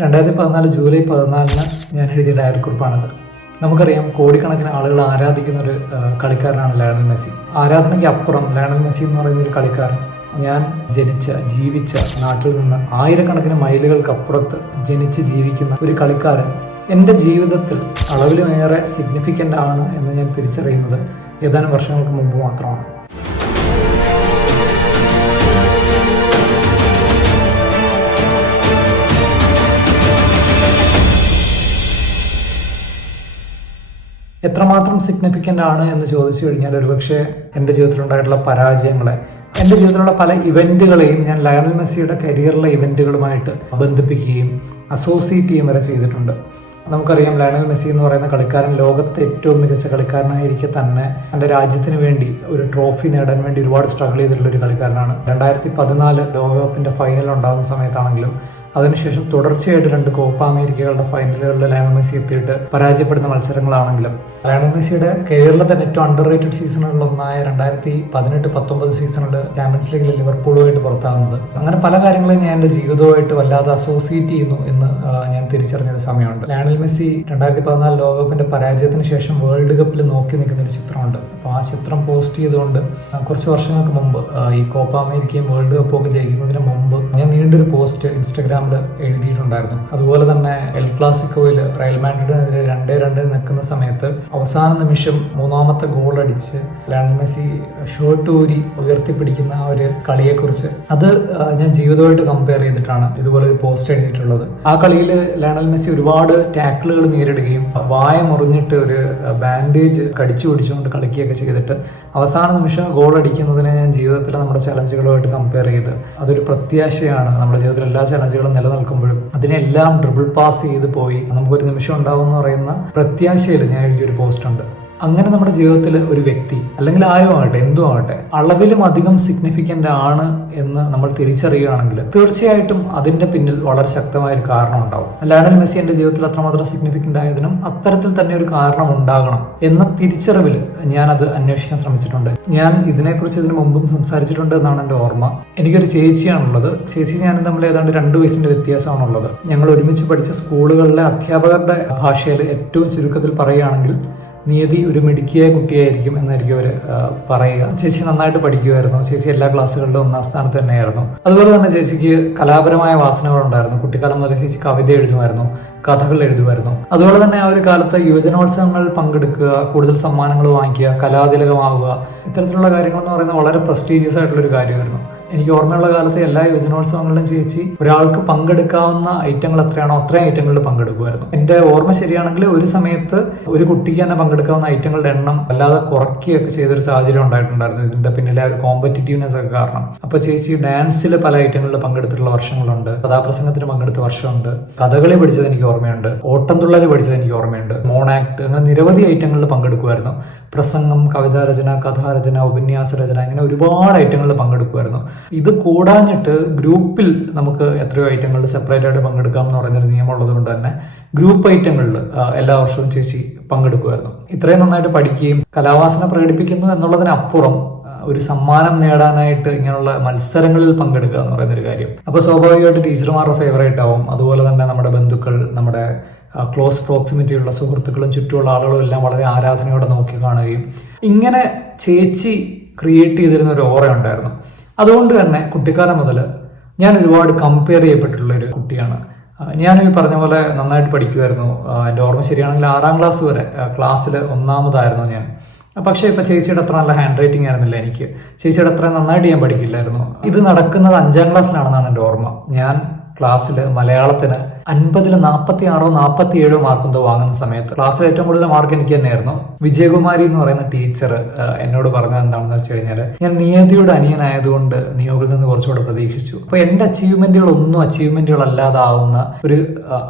2014 July 14 ഞാൻ എഴുതിയ diary കുറിപ്പാണിത്. നമുക്കറിയാം, കോടിക്കണക്കിന് ആളുകൾ ആരാധിക്കുന്ന ഒരു കളിക്കാരനാണ് ലയണൽ മെസ്സി. ആരാധനയ്ക്ക് അപ്പുറം ലയണൽ മെസ്സി എന്ന് പറയുന്ന ഒരു കളിക്കാരൻ ഞാൻ ജീവിച്ച നാട്ടിൽ നിന്ന് ആയിരക്കണക്കിന് മൈലുകൾക്കപ്പുറത്ത് ജനിച്ച് ജീവിക്കുന്ന ഒരു കളിക്കാരൻ എൻ്റെ ജീവിതത്തിൽ അളവിലുമേറെ സിഗ്നിഫിക്കൻ്റ് ആണ് എന്ന് ഞാൻ തിരിച്ചറിയുന്നത് ഏതാനും വർഷങ്ങൾക്ക് മുമ്പ് മാത്രമാണ്. എത്രമാത്രം സിഗ്നിഫിക്കൻ്റ് ആണ് എന്ന് ചോദിച്ചു കഴിഞ്ഞാൽ ഒരുപക്ഷെ എൻ്റെ ജീവിതത്തിലുണ്ടായിട്ടുള്ള പരാജയങ്ങളെ, എൻ്റെ ജീവിതത്തിലുള്ള പല ഇവൻറ്റുകളെയും ഞാൻ ലയണൽ മെസ്സിയുടെ കരിയറിലെ ഇവൻറ്റുകളുമായിട്ട് ബന്ധിപ്പിക്കുകയും അസോസിയേറ്റ് ചെയ്യുകയും വരെ ചെയ്തിട്ടുണ്ട്. നമുക്കറിയാം, ലയണൽ മെസ്സി എന്ന് പറയുന്ന കളിക്കാരൻ ലോകത്തെ ഏറ്റവും മികച്ച കളിക്കാരനായിരിക്കെ തന്നെ എൻ്റെ രാജ്യത്തിന് വേണ്ടി ഒരു ട്രോഫി നേടാൻ വേണ്ടി ഒരുപാട് സ്ട്രഗിൾ ചെയ്തിട്ടുള്ള ഒരു കളിക്കാരനാണ്. 2014 ലോകകപ്പിൻ്റെ ഫൈനൽ ഉണ്ടാകുന്ന സമയത്താണെങ്കിലും അതിനുശേഷം തുടർച്ചയായിട്ട് 2 കോപ്പ അമേരിക്കകളുടെ ഫൈനലുകളിൽ ലയണൽ മെസ്സി എത്തിയിട്ട് പരാജയപ്പെടുന്ന മത്സരങ്ങളാണെങ്കിലും ലയണൽ മെസ്സിയുടെ കരിയറിലെ തന്നെ ഏറ്റവും അണ്ടർ റേറ്റഡ് സീസണുകളിലൊന്നായ 2018-19 സീസണിൽ ചാമ്പ്യൻസ് ലീഗിൽ ലിവർപൂളുമായിട്ട് പുറത്താകുന്നത്, അങ്ങനെ പല കാര്യങ്ങളും ഞാൻ എൻ്റെ ജീവിതവുമായിട്ട് വല്ലാതെ അസോസിയേറ്റ് ചെയ്യുന്നു എന്ന് ഞാൻ തിരിച്ചറിഞ്ഞൊരു സമയമുണ്ട്. ലയണൽ മെസ്സി 2014 ലോകകപ്പിന്റെ പരാജയത്തിന് ശേഷം വേൾഡ് കപ്പിൽ നോക്കി നിൽക്കുന്ന ഒരു ചിത്രമുണ്ട്. അപ്പോൾ ആ ചിത്രം പോസ്റ്റ് ചെയ്തുകൊണ്ട് കുറച്ച് വർഷങ്ങൾക്ക് മുമ്പ് ഈ കോപ്പ അമേരിക്കയും വേൾഡ് കപ്പും ഒക്കെ ജയിക്കുന്നതിന് മുമ്പ് ഞാൻ നീണ്ടൊരു പോസ്റ്റ് ഇൻസ്റ്റഗ്രാമിൽ എഴുതിയിട്ടുണ്ടായിരുന്നു. അതുപോലെ തന്നെ എൽ ക്ലാസിക്കോയിൽ റയൽ മാഡ്രിഡിനെതിരെ 2-2 നിൽക്കുന്ന സമയത്ത് അവസാന നിമിഷം 3ാമത്തെ ഗോൾ അടിച്ച് ലയണൽ മെസ്സി ഷോട്ട് ഊരി ഉയർത്തിപ്പിടിക്കുന്ന ആ ഒരു കളിയെക്കുറിച്ച് അത് ഞാൻ ജീവിതമായിട്ട് കമ്പയർ ചെയ്തിട്ടാണ് ഇതുപോലെ ഒരു പോസ്റ്റ് എഴുതിയിട്ടുള്ളത്. ആ കളിയിൽ ലയണൽ മെസ്സി ഒരുപാട് ടാക്കിളുകൾ നേരിടുകയും വായ മുറിഞ്ഞിട്ട് ഒരു ബാൻഡേജ് കടിച്ചു പിടിച്ചുകൊണ്ട് കളിക്കുകയൊക്കെ ചെയ്തിട്ട് അവസാന നിമിഷം ഗോൾ അടിക്കുന്നതിനെ ഞാൻ ജീവിതത്തിൽ നമ്മുടെ ചലഞ്ചുകളുമായിട്ട് കമ്പയർ ചെയ്ത് അതൊരു പ്രത്യാശയാണ്. നമ്മുടെ ജീവിതത്തിൽ എല്ലാ ചലഞ്ചുകളും നിലനിൽക്കുമ്പോഴും അതിനെല്ലാം ഡ്രിബിൾ പാസ് ചെയ്ത് പോയി നമുക്കൊരു നിമിഷം ഉണ്ടാവും എന്ന് പറയുന്ന പ്രത്യാശയിൽ ഞാൻ എഴുതിയൊരു പോസ്റ്റ് ഉണ്ട്. അങ്ങനെ നമ്മുടെ ജീവിതത്തിൽ ഒരു വ്യക്തി അല്ലെങ്കിൽ ആരും ആകട്ടെ, എന്തും ആകട്ടെ, അളവിലും അധികം സിഗ്നിഫിക്കൻ്റ് ആണ് എന്ന് നമ്മൾ തിരിച്ചറിയുകയാണെങ്കിൽ തീർച്ചയായിട്ടും അതിന്റെ പിന്നിൽ വളരെ ശക്തമായ ഒരു കാരണം ഉണ്ടാവും. ലയണൽ മെസ്സി എൻ്റെ ജീവിതത്തിൽ അത്രമാത്രം സിഗ്നിഫിക്കൻ്റ് ആയതിനും അത്തരത്തിൽ തന്നെ ഒരു കാരണം ഉണ്ടാകണം എന്ന തിരിച്ചറിവിൽ ഞാനത് അന്വേഷിക്കാൻ ശ്രമിച്ചിട്ടുണ്ട്. ഞാൻ ഇതിനെക്കുറിച്ച് ഇതിനു മുമ്പും സംസാരിച്ചിട്ടുണ്ട് എന്നാണ് എൻ്റെ ഓർമ്മ. എനിക്കൊരു ചേച്ചിയാണുള്ളത്. ചേച്ചി ഞാനും തമ്മിൽ ഏതാണ്ട് 2 വയസ്സിന്റെ വ്യത്യാസമാണുള്ളത്. ഞങ്ങൾ ഒരുമിച്ച് പഠിച്ച സ്കൂളുകളിലെ അധ്യാപകരുടെ ഭാഷയിൽ ഏറ്റവും ചുരുക്കത്തിൽ പറയുകയാണെങ്കിൽ നിയതി ഒരു മിടുക്കിയായ കുട്ടിയായിരിക്കും എന്നായിരിക്കും അവർ പറയുക. ചേച്ചി നന്നായിട്ട് പഠിക്കുമായിരുന്നു. ചേച്ചി എല്ലാ ക്ലാസ്സുകളിലും 1ാം സ്ഥാനത്ത് തന്നെയായിരുന്നു. അതുപോലെ തന്നെ ചേച്ചിക്ക് കലാപരമായ വാസനകളുണ്ടായിരുന്നു. കുട്ടിക്കാലം മുതൽ ചേച്ചി കവിത എഴുതുമായിരുന്നു, കഥകൾ എഴുതുമായിരുന്നു. അതുപോലെ തന്നെ ആ ഒരു കാലത്ത് യുവജനോത്സവങ്ങളിൽ പങ്കെടുക്കുക, കൂടുതൽ സമ്മാനങ്ങൾ വാങ്ങിക്കുക, കലാതിലകമാവുക, ഇത്തരത്തിലുള്ള കാര്യങ്ങളെന്ന് പറയുന്നത് വളരെ പ്രസ്റ്റീജിയസ് ആയിട്ടുള്ളൊരു കാര്യമായിരുന്നു. എനിക്ക് ഓർമ്മയുള്ള കാലത്ത് എല്ലാ യുവജനോത്സവങ്ങളിലും ചേച്ചി ഒരാൾക്ക് പങ്കെടുക്കാവുന്ന ഐറ്റങ്ങൾ എത്രയാണോ അത്രയും ഐറ്റങ്ങളിൽ പങ്കെടുക്കുമായിരുന്നു. എൻ്റെ ഓർമ്മ ശരിയാണെങ്കിൽ ഒരു സമയത്ത് ഒരു കുട്ടിക്ക് തന്നെ പങ്കെടുക്കാവുന്ന ഐറ്റങ്ങളുടെ എണ്ണം അല്ലാതെ കുറയ്ക്കുകയൊക്കെ ചെയ്തൊരു സാഹചര്യം ഉണ്ടായിട്ടുണ്ടായിരുന്നു. ഇതിന്റെ പിന്നിലെ ഒരു കോമ്പറ്റീറ്റീവ്നെസ് ഒക്കെ കാരണം. അപ്പോൾ ചേച്ചി ഡാൻസിൽ പല ഐറ്റങ്ങളിൽ പങ്കെടുത്തിട്ടുള്ള വർഷങ്ങളുണ്ട്, കഥാപ്രസംഗത്തിന് പങ്കെടുത്ത വർഷമുണ്ട്, കഥകളി പഠിച്ചത് എനിക്ക് ഓർമ്മയുണ്ട്, ഓട്ടംതുള്ളൽ പഠിച്ചത് എനിക്ക് ഓർമ്മയുണ്ട്, മോണാക്ട്, അങ്ങനെ നിരവധി ഐറ്റങ്ങളിൽ പങ്കെടുക്കുമായിരുന്നു. പ്രസംഗം, കവിതാരചന, കഥാരചന, ഉപന്യാസ രചന, ഇങ്ങനെ ഒരുപാട് ഐറ്റങ്ങളിൽ പങ്കെടുക്കുമായിരുന്നു. ഇത് കൂടാഞ്ഞിട്ട് ഗ്രൂപ്പിൽ നമുക്ക് എത്രയോ ഐറ്റങ്ങളിൽ സെപ്പറേറ്റ് ആയിട്ട് പങ്കെടുക്കാം എന്ന് പറയുന്നൊരു നിയമം ഉള്ളത് കൊണ്ട് തന്നെ ഗ്രൂപ്പ് ഐറ്റങ്ങളിൽ എല്ലാ വർഷവും ചേച്ചി പങ്കെടുക്കുമായിരുന്നു. ഇത്രയും നന്നായിട്ട് പഠിക്കുകയും കലാവാസന പ്രകടിപ്പിക്കുന്നു എന്നുള്ളതിനപ്പുറം ഒരു സമ്മാനം നേടാനായിട്ട് ഇങ്ങനെയുള്ള മത്സരങ്ങളിൽ പങ്കെടുക്കുക എന്ന് പറയുന്നൊരു കാര്യം. അപ്പോൾ സ്വാഭാവികമായിട്ട് ടീച്ചർമാരുടെ ഫേവറേറ്റ് ആവും. അതുപോലെ തന്നെ നമ്മുടെ ബന്ധുക്കൾ, നമ്മുടെ ക്ലോസ് പ്രോക്സിമിറ്റിയുള്ള സുഹൃത്തുക്കളും ചുറ്റുമുള്ള ആളുകളും എല്ലാം വളരെ ആരാധനയോടെ നോക്കി കാണുകയും ഇങ്ങനെ ചേച്ചി ക്രിയേറ്റ് ചെയ്തിരുന്ന ഒരു ഓറ ഉണ്ടായിരുന്നു. അതുകൊണ്ട് തന്നെ കുട്ടിക്കാലം മുതൽ ഞാൻ ഒരുപാട് കമ്പയർ ചെയ്യപ്പെട്ടിട്ടുള്ള ഒരു കുട്ടിയാണ്. ഞാൻ ഈ പറഞ്ഞ പോലെ നന്നായിട്ട് പഠിക്കുമായിരുന്നു. എൻ്റെ ഓർമ്മ ശരിയാണെങ്കിൽ 6ാം ക്ലാസ് വരെ ക്ലാസ്സിൽ 1ാമതായിരുന്നു ഞാൻ. പക്ഷേ ഇപ്പം ചേച്ചിയുടെ അത്ര നല്ല ഹാൻഡ് റൈറ്റിംഗ് ആയിരുന്നില്ല എനിക്ക്. ചേച്ചിയുടെ അത്ര നന്നായിട്ട് ഞാൻ പഠിക്കില്ലായിരുന്നു. ഇത് നടക്കുന്നത് 5ാം ക്ലാസ്സിലാണെന്നാണ് എൻ്റെ ഓർമ്മ. ഞാൻ ക്ലാസ്സിൽ മലയാളത്തിന് 50-ൽ 46-ഓ 47-ഓ മാർക്കെന്തോ വാങ്ങുന്ന സമയത്ത് ക്ലാസ്സിൽ ഏറ്റവും കൂടുതൽ മാർക്ക് എനിക്ക് തന്നെയായിരുന്നു. വിജയകുമാരി എന്ന് പറയുന്ന ടീച്ചർ എന്നോട് പറഞ്ഞത് എന്താണെന്ന് വെച്ച് കഴിഞ്ഞാൽ ഞാൻ നിയതിയുടെ അനിയനായതുകൊണ്ട് നിയോഗിൽ നിന്ന് കുറച്ചുകൂടെ പ്രതീക്ഷിച്ചു. അപ്പോൾ എൻ്റെ അച്ചീവ്മെന്റുകളൊന്നും അച്ചീവ്മെന്റുകളല്ലാതാവുന്ന ഒരു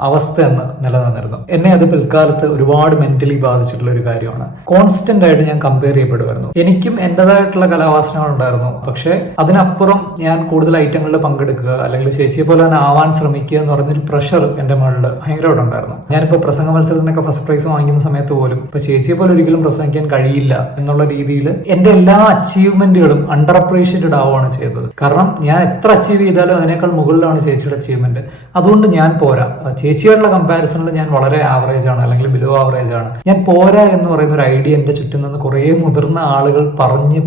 അവസ്ഥ എന്ന് നിലനിന്നിരുന്നു. എന്നെ അത് പിൽക്കാലത്ത് ഒരുപാട് മെന്റലി ബാധിച്ചിട്ടുള്ള ഒരു കാര്യമാണ്. കോൺസ്റ്റന്റ് ആയിട്ട് ഞാൻ കമ്പയർ ചെയ്യപ്പെടുമായിരുന്നു. എനിക്കും എൻ്റെതായിട്ടുള്ള കലാവാസനകൾ ഉണ്ടായിരുന്നു. പക്ഷേ അതിനപ്പുറം ഞാൻ കൂടുതൽ ഐറ്റങ്ങളിൽ പങ്കെടുക്കുക അല്ലെങ്കിൽ ചേച്ചിയെ പോലെ തന്നെ ആവാൻ ശ്രമിക്കുക എന്ന് പറയുന്നൊരു പ്രഷർ എൻ്റെ മുകളിൽ ഭയങ്കരമായിട്ട് ഉണ്ടായിരുന്നു. ഞാനിപ്പോൾ പ്രസംഗ മത്സരത്തിനൊക്കെ ഫസ്റ്റ് പ്രൈസ് വാങ്ങിക്കുന്ന സമയത്ത് പോലും ഇപ്പൊ ചേച്ചിയെ പോലെ ഒരിക്കലും പ്രസംഗിക്കാൻ കഴിയില്ല എന്നുള്ള രീതിയിൽ എൻ്റെ എല്ലാ അച്ചീവ്മെന്റുകളും അണ്ടർ അപ്രീഷിയേറ്റഡ് ആവുകയാണ് ചെയ്തത്. കാരണം ഞാൻ എത്ര അച്ചീവ് ചെയ്താലും അതിനേക്കാൾ മുകളിലാണ് ചേച്ചിയുടെ അച്ചീവ്മെന്റ്. അതുകൊണ്ട് ഞാൻ പോരാ, ചേച്ചിയോടുള്ള കമ്പാരിസണിൽ ഞാൻ വളരെ ആവറേജ് ആണ്, അല്ലെങ്കിൽ ബിലോ ആവറേജ് ആണ്. ഞാൻ പോരാ എന്ന് പറയുന്ന ഒരു ഐഡിയ എൻ്റെ ചുറ്റും നിന്ന് കുറേ മുതിർന്ന ആളുകൾ പറഞ്ഞ്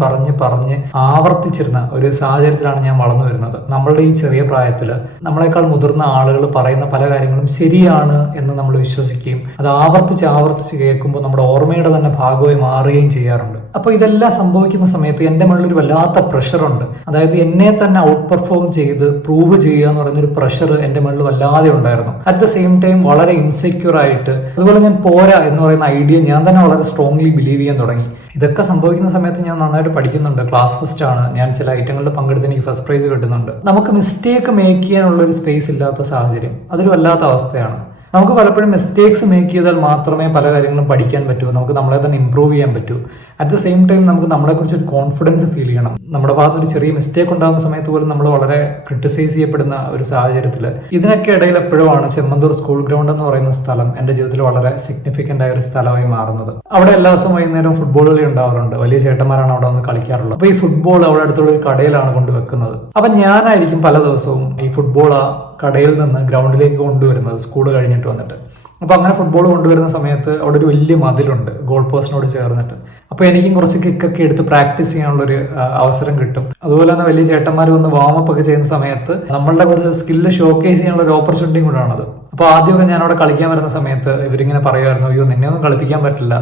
ആവർത്തിച്ചിരുന്ന ഒരു സാഹചര്യത്തിലാണ് ഞാൻ വളർന്നു വരുന്നത്. നമ്മളുടെ ഈ ചെറിയ പ്രായത്തിൽ നമ്മളെക്കാൾ മുതിർന്ന ആളുകൾ പറയുന്ന പല കാര്യങ്ങളും ശരിയാണ് എന്ന് നമ്മൾ വിശ്വസിക്കുകയും അത് ആവർത്തിച്ച് കേൾക്കുമ്പോൾ നമ്മുടെ ഓർമ്മയുടെ തന്നെ ഭാഗമായി മാറുകയും ചെയ്യാറുണ്ട്. അപ്പോൾ ഇതെല്ലാം സംഭവിക്കുന്ന സമയത്ത് എൻ്റെ മുകളിൽ ഒരു വല്ലാത്ത പ്രഷറുണ്ട്. അതായത് എന്നെ തന്നെ ഔട്ട് പെർഫോം ചെയ്ത് പ്രൂവ് ചെയ്യുക എന്ന് പറയുന്ന ഒരു പ്രഷർ എൻ്റെ മുകളിൽ വല്ലാതെ ഉണ്ടായിരുന്നു. അറ്റ് ദ സെയിം ടൈം വളരെ ഇൻസെക്യൂർ ആയിട്ട്, അതുപോലെ ഞാൻ പോരാ എന്ന് പറയുന്ന ഐഡിയ ഞാൻ തന്നെ വളരെ സ്ട്രോങ്ലി ബിലീവ് ചെയ്യാൻ തുടങ്ങി. ഇതൊക്കെ സംഭവിക്കുന്ന സമയത്ത് ഞാൻ നന്നായിട്ട് പഠിക്കുന്നുണ്ട്, ക്ലാസ് ഫസ്റ്റ് ആണ്, ഞാൻ ചില ഐറ്റങ്ങളിൽ പങ്കെടുത്ത് എനിക്ക് ഫസ്റ്റ് പ്രൈസ് കിട്ടുന്നുണ്ട്. നമുക്ക് മിസ്റ്റേക്ക് മേക്ക് ചെയ്യാനുള്ള ഒരു സ്പേസ് ഇല്ലാത്ത സാഹചര്യം, അതൊരു വല്ലാത്ത അവസ്ഥയാണ്. നമുക്ക് പലപ്പോഴും മിസ്റ്റേക്സ് മേക്ക് ചെയ്താൽ മാത്രമേ പല കാര്യങ്ങളും പഠിക്കാൻ പറ്റൂ, നമുക്ക് നമ്മളെ തന്നെ ഇമ്പ്രൂവ് ചെയ്യാൻ പറ്റൂ. അറ്റ് ദ സെയിം ടൈം നമുക്ക് നമ്മളെക്കുറിച്ച് ഒരു കോൺഫിഡൻസ് ഫീൽ ചെയ്യണം. നമ്മുടെ ഭാഗത്ത് ഒരു ചെറിയ മിസ്റ്റേക്ക് ഉണ്ടാകുന്ന സമയത്ത് പോലും നമ്മൾ വളരെ ക്രിട്ടിസൈസ് ചെയ്യപ്പെടുന്ന ഒരു സാഹചര്യത്തിൽ ഇതിനൊക്കെ ഇടയിൽ എപ്പോഴുമാണ് ചെമ്മന്തൂർ സ്കൂൾ ഗ്രൗണ്ട് എന്ന് പറയുന്ന സ്ഥലം എൻ്റെ ജീവിതത്തിൽ വളരെ സിഗ്നിഫിക്കൻ്റ് ആയ ഒരു സ്ഥലമായി മാറുന്നത്. അവിടെ എല്ലാ ദിവസവും വൈകുന്നേരം ഫുട്ബോൾ കളി ഉണ്ടാവാറുണ്ട്. വലിയ ചേട്ടന്മാരാണ് അവിടെ വന്ന് കളിക്കാറുള്ളത്. അപ്പോൾ ഈ ഫുട്ബോൾ അവിടെ അടുത്തുള്ള ഒരു കടയിലാണ് കൊണ്ടുവെക്കുന്നത്. അപ്പം ഞാനായിരിക്കും പല ദിവസവും ഈ ഫുട്ബോൾ ആ കടയിൽ നിന്ന് ഗ്രൗണ്ടിലേക്ക് കൊണ്ടുവരുന്നത്, സ്കൂൾ കഴിഞ്ഞിട്ട് വന്നിട്ട്. അപ്പോൾ അങ്ങനെ ഫുട്ബോൾ കൊണ്ടുവരുന്ന സമയത്ത് അവിടെ ഒരു വലിയ മതിലുണ്ട് ഗോൾ പോസ്റ്റിനോട് ചേർന്നിട്ട്. അപ്പോൾ എനിക്കും കുറച്ച് കിക്കൊക്കെ എടുത്ത് പ്രാക്ടീസ് ചെയ്യാനുള്ളൊരു അവസരം കിട്ടും. അതുപോലെ തന്നെ വലിയ ചേട്ടന്മാർ വന്ന് വാമപ്പ് ഒക്കെ ചെയ്യുന്ന സമയത്ത് നമ്മളുടെ കുറച്ച് സ്കില്ല് ഷോക്കേസ് ചെയ്യാനുള്ള ഒരു ഓപ്പർച്യൂണിറ്റിയും കൂടാണത്. അപ്പോൾ ആദ്യമൊക്കെ ഞാൻ അവിടെ കളിക്കാൻ വരുന്ന സമയത്ത് ഇവരിങ്ങനെ പറയുമായിരുന്നു, അയ്യോ നിന്നെ ഒന്നും കളിപ്പിക്കാൻ പറ്റില്ല,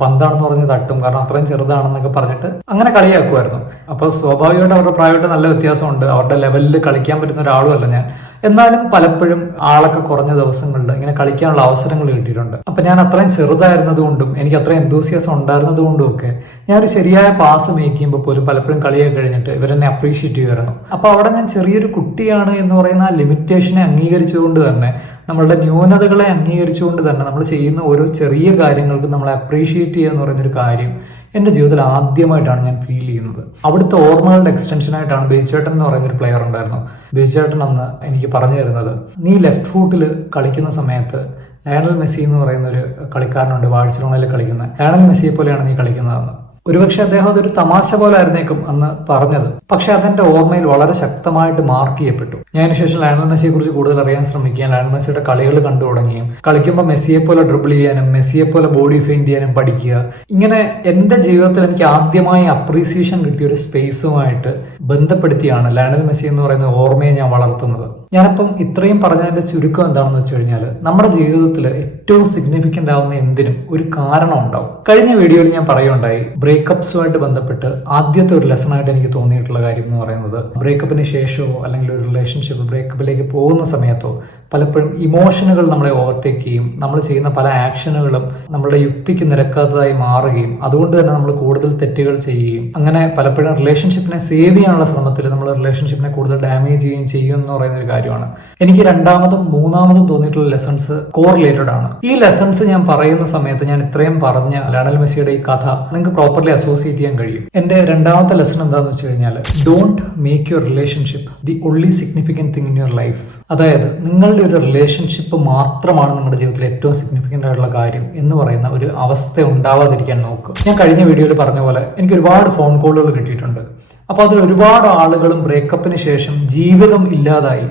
പന്താണെന്ന് പറഞ്ഞ് തട്ടും, കാരണം അത്രയും ചെറുതാണെന്നൊക്കെ പറഞ്ഞിട്ട് അങ്ങനെ കളിയാക്കുമായിരുന്നു. അപ്പോൾ സ്വാഭാവികമായിട്ട് അവരുടെ പ്രായമായിട്ട് നല്ല വ്യത്യാസമുണ്ട്. അവരുടെ ലെവലിൽ കളിക്കാൻ പറ്റുന്ന ഒരാളുമല്ല ഞാൻ. എന്നാലും പലപ്പോഴും ആളൊക്കെ കുറഞ്ഞ ദിവസങ്ങളിൽ ഇങ്ങനെ കളിക്കാനുള്ള അവസരങ്ങൾ കിട്ടിയിട്ടുണ്ട്. അപ്പൊ ഞാൻ അത്രയും ചെറുതായിരുന്നത് കൊണ്ടും എനിക്ക് അത്രയും എന്തൂസിയാസം ഉണ്ടായിരുന്നത് കൊണ്ടും ഒക്കെ ഞാനൊരു ശരിയായ പാസ് മേക്ക് ചെയ്യുമ്പോൾ പോലും പലപ്പോഴും കളിയൊക്കെ കഴിഞ്ഞിട്ട് ഇവരെന്നെ അപ്രീഷിയേറ്റ് ചെയ്യുമായിരുന്നു. അപ്പൊ അവിടെ ഞാൻ ചെറിയൊരു കുട്ടിയാണ് എന്ന് പറയുന്ന ആ ലിമിറ്റേഷനെ അംഗീകരിച്ചുകൊണ്ട് തന്നെ, നമ്മളുടെ ന്യൂനതകളെ അംഗീകരിച്ചുകൊണ്ട് തന്നെ നമ്മൾ ചെയ്യുന്ന ഓരോ ചെറിയ കാര്യങ്ങൾക്കും നമ്മളെ അപ്രീഷിയേറ്റ് ചെയ്യുക എന്ന് പറയുന്നൊരു കാര്യം എൻ്റെ ജീവിതത്തിൽ ആദ്യമായിട്ടാണ് ഞാൻ ഫീൽ ചെയ്യുന്നത്. അവിടുത്തെ ഓർമ്മകളുടെ എക്സ്റ്റൻഷനായിട്ടാണ് ബേച്ചേട്ടൻ എന്ന് പറയുന്ന ഒരു പ്ലെയർ ഉണ്ടായിരുന്നു. ബേച്ചേട്ടൻ അന്ന് എനിക്ക് പറഞ്ഞു തരുന്നത്, നീ ലെഫ്റ്റ് ഫൂട്ടിൽ കളിക്കുന്ന സമയത്ത് ലയണൽ മെസ്സി എന്ന് പറയുന്ന ഒരു കളിക്കാരനുണ്ട് ബാഴ്സലോണയിൽ കളിക്കുന്ന, ലയണൽ മെസ്സിയെ പോലെയാണ് നീ കളിക്കുന്നതെന്ന്. ഒരുപക്ഷെ അദ്ദേഹം അതൊരു തമാശ പോലെ ആയിരുന്നേക്കും അന്ന് പറഞ്ഞത്, പക്ഷെ അതെന്റെ ഓർമ്മയിൽ വളരെ ശക്തമായിട്ട് മാർക്ക് ചെയ്യപ്പെട്ടു. ഞാൻ അതിനുശേഷം ലയണൽ മെസ്സിയെ കുറിച്ച് കൂടുതൽ അറിയാൻ ശ്രമിക്കുകയും ലയണൽ മെസ്സിയുടെ കളികൾ കണ്ടു തുടങ്ങിയും കളിക്കുമ്പോൾ മെസ്സിയെ പോലെ ഡ്രിബിൾ ചെയ്യാനും മെസ്സിയെ പോലെ ബോഡി ഫെയിന്റ് ചെയ്യാനും പഠിക്കുക. ഇങ്ങനെ എന്റെ ജീവിതത്തിൽ എനിക്ക് ആദ്യമായി അപ്രീസിയേഷൻ കിട്ടിയ ഒരു സ്പേസുമായിട്ട് ബന്ധപ്പെടുത്തിയാണ് ലയണൽ മെസ്സി എന്ന് പറയുന്ന ഓർമ്മയെ ഞാൻ വളർത്തുന്നത്. ഞാനിപ്പം ഇത്രയും പറഞ്ഞതിന്റെ ചുരുക്കം എന്താണെന്ന് വെച്ച് കഴിഞ്ഞാൽ, നമ്മുടെ ജീവിതത്തിൽ ഏറ്റവും സിഗ്നിഫിക്കന്റ് ആവുന്ന എന്തിനും ഒരു കാരണം ഉണ്ടാവും. കഴിഞ്ഞ വീഡിയോയിൽ ഞാൻ പറയുകയുണ്ടായി, ബ്രേക്കപ്സുമായിട്ട് ബന്ധപ്പെട്ട് ആദ്യത്തെ ഒരു ലെസൺ ആയിട്ട് എനിക്ക് തോന്നിയിട്ടുള്ള കാര്യം എന്ന് പറയുന്നത്, ബ്രേക്കപ്പിന് ശേഷമോ അല്ലെങ്കിൽ ഒരു റിലേഷൻഷിപ്പ് ബ്രേക്കപ്പിലേക്ക് പോകുന്ന സമയത്തോ പലപ്പോഴും ഇമോഷനുകൾ നമ്മളെ ഓവർടേക്ക് ചെയ്യും. നമ്മൾ ചെയ്യുന്ന പല ആക്ഷനുകളും നമ്മളുടെ യുക്തിക്ക് നിരക്കാത്തതായി മാറുകയും അതുകൊണ്ട് തന്നെ നമ്മൾ കൂടുതൽ തെറ്റുകൾ ചെയ്യുകയും അങ്ങനെ പലപ്പോഴും റിലേഷൻഷിപ്പിനെ സേവ് ചെയ്യാനുള്ള ശ്രമത്തിൽ നമ്മൾ റിലേഷൻഷിപ്പിനെ കൂടുതൽ ഡാമേജ് ചെയ്യുകയും ചെയ്യും എന്ന് പറയുന്ന ഒരു കാര്യമാണ്. എനിക്ക് രണ്ടാമതും മൂന്നാമതും തോന്നിയിട്ടുള്ള ലെസൺസ് കോറിലേറ്റഡ് ആണ്. ഈ ലെസൺസ് ഞാൻ പറയുന്ന സമയത്ത് ഞാൻ ഇത്രയും പറഞ്ഞ ലയണൽ മെസ്സിയുടെ ഈ കഥ നിങ്ങൾക്ക് പ്രോപ്പർലി അസോസിയേറ്റ് ചെയ്യാൻ കഴിയും. എന്റെ രണ്ടാമത്തെ ലെസൺ എന്താണെന്ന് വെച്ച് കഴിഞ്ഞാൽ, don't make your relationship the only significant thing in your life. അതായത് നിങ്ങളുടെ ഒരു റിലേഷൻഷിപ്പ് മാത്രമാണ് നിങ്ങളുടെ ജീവിതത്തിൽ ഏറ്റവും സിഗ്നിഫിക്കന്റ് ആയിട്ടുള്ള കാര്യം എന്ന് പറയുന്ന ഒരു അവസ്ഥ ഉണ്ടാവാതിരിക്കാൻ നോക്കുക. ഞാൻ കഴിഞ്ഞ വീഡിയോയിൽ പറഞ്ഞ പോലെ എനിക്ക് ഒരുപാട് ഫോൺ കോളുകൾ കിട്ടിയിട്ടുണ്ട്. അപ്പോൾ അതിൽ ഒരുപാട് ആളുകളും ബ്രേക്കപ്പിന് ശേഷം ജീവിതം ഇല്ലാതായി,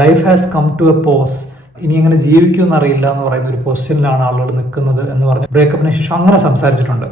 life has come to a pause, ഇനി എങ്ങനെ ജീവിക്കുമെന്ന് അറിയില്ല എന്ന് പറയുന്ന ഒരു പൊസിഷനിലാണ് ആളുകൾ നിൽക്കുന്നത് എന്ന് പറഞ്ഞ് ബ്രേക്കപ്പിന് ശേഷം അങ്ങനെ സംസാരിച്ചിട്ടുണ്ട്.